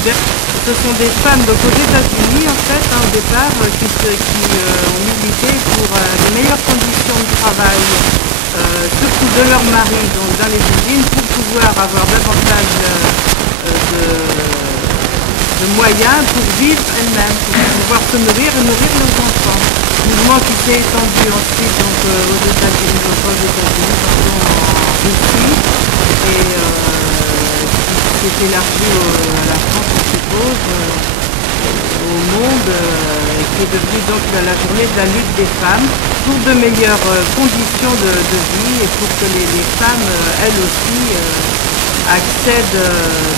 Ce sont des femmes donc aux États-Unis en fait au départ qui ont milité pour les meilleures conditions de travail, surtout de leur mari donc dans les usines pour pouvoir avoir davantage de moyens pour vivre elles-mêmes, pour pouvoir se nourrir et nourrir leurs enfants. Mouvement qui s'est étendu ensuite donc, aux États-Unis, pardon, en Russie et qui s'est élargi à la France, on suppose, au monde et qui est devenu donc la journée de la lutte des femmes pour de meilleures conditions de vie et pour que les femmes, elles aussi, accèdent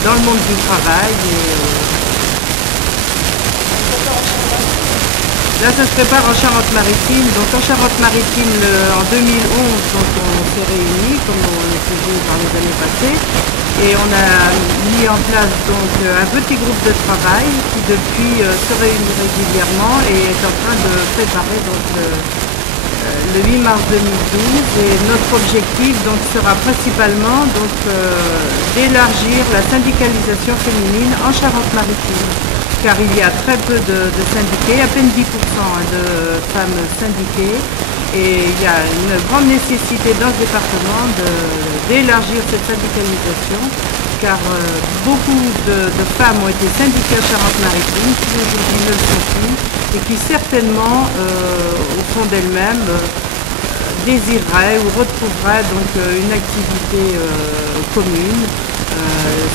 dans le monde du travail. Là, ça se prépare en Charente-Maritime. Donc en Charente-Maritime, en 2011, donc, on s'est réunis, comme on le faisait dans les années passées, et on a mis en place donc un petit groupe de travail qui depuis se réunit régulièrement et est en train de préparer donc, le 8 mars 2012. Et notre objectif donc, sera principalement donc, d'élargir la syndicalisation féminine en Charente-Maritime. Car il y a très peu de syndiqués, à peine 10% de femmes syndiquées, et il y a une grande nécessité dans ce département d'élargir cette syndicalisation, car beaucoup de femmes ont été syndiquées à Charente-Maritime, qui aujourd'hui ne le sont plus, et qui certainement, au fond d'elles-mêmes, désireraient ou retrouveraient donc une activité commune,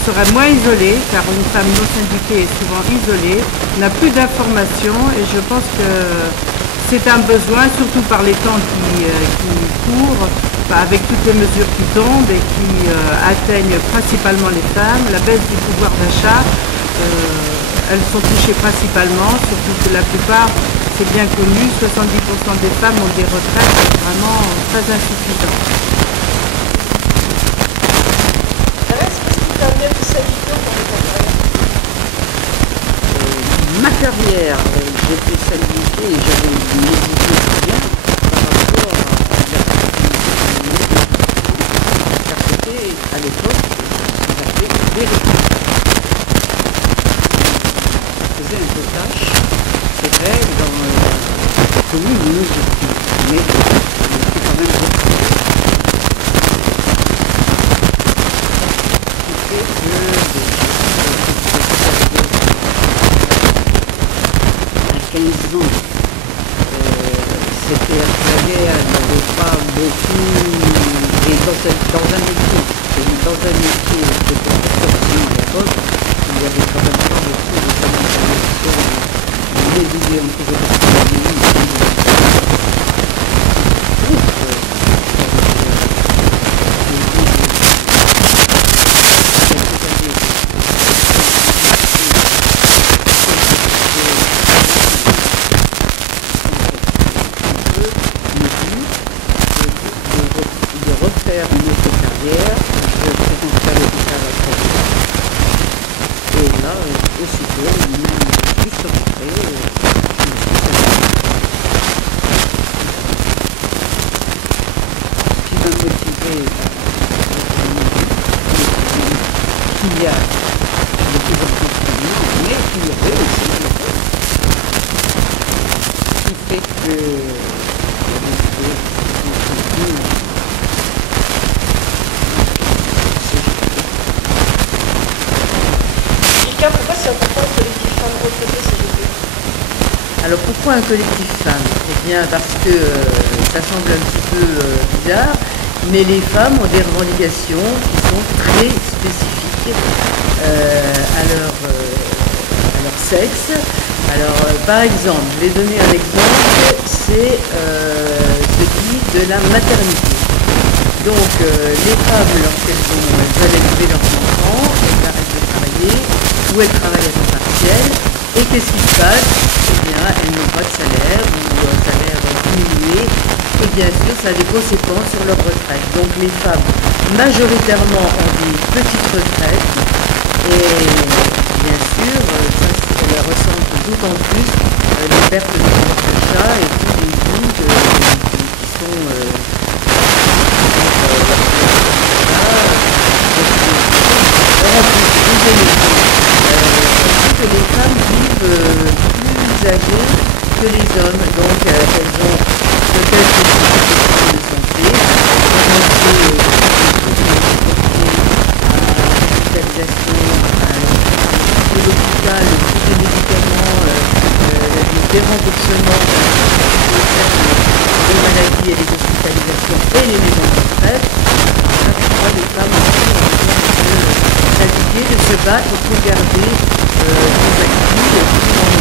serait moins isolée, car une femme non syndiquée est souvent isolée, n'a plus d'informations et je pense que c'est un besoin, surtout par les temps qui courent, avec toutes les mesures qui tombent et qui atteignent principalement les femmes, la baisse du pouvoir d'achat, elles sont touchées principalement, surtout que la plupart, c'est bien connu, 70% des femmes ont des retraites vraiment très insuffisantes. Ma carrière, j'étais syndiquée et j'avais une idée très bien par rapport à la car c'était à l'époque ce qu'on appelait vérité. Ça faisait un peu tâche, c'est vrai, dans la commune mesure, mais c'était quand même beaucoup. À 15 ans, c'était la guerre, il n'y avait pas beaucoup, et dans un métier qui était professionnel à l'époque, il n'y avait quand même pas beaucoup de syndicalisation. Les idées ont toujours faire une autre carrière, je fréquentais l'hôpital à Trèves. Et là, aussitôt, même juste rentré, je me suis qui m'a motivé, qu'il y a de plus en plus féminin, mais qu'il y avait aussi qui fait que pourquoi c'est important un collectif femmes retraitées CGT? Alors pourquoi un collectif femmes? Eh bien parce que ça semble un petit peu bizarre, mais les femmes ont des revendications qui sont très spécifiques à leur sexe. Alors par exemple, je vais donner un exemple, c'est celui de la maternité. Donc les femmes, lorsqu'elles veulent élever leurs enfants, elles arrêtent de travailler, ou elles travaillent à temps partiel, et qu'est-ce qui se passe? Eh bien, elles n'ont pas de salaire, ou un salaire diminué, et bien sûr, ça a des conséquences sur leur retraite. Donc les femmes, majoritairement, ont des petites retraites, et bien sûr, elles ressentent d'autant plus les pertes de pouvoir d'achat et tous les vies qui sont en plus, arrivent plus âgées que les hommes. Donc elles ont peut-être des difficultés de santé, à l'hospitalisation, de l'hôpital, le coût des médicaments, les déremboursements des maladies et les hospitalisations et les maisons de retraite. Parfois les femmes aussi ont besoin de naviguer, de se battre pour garder des acquis, pour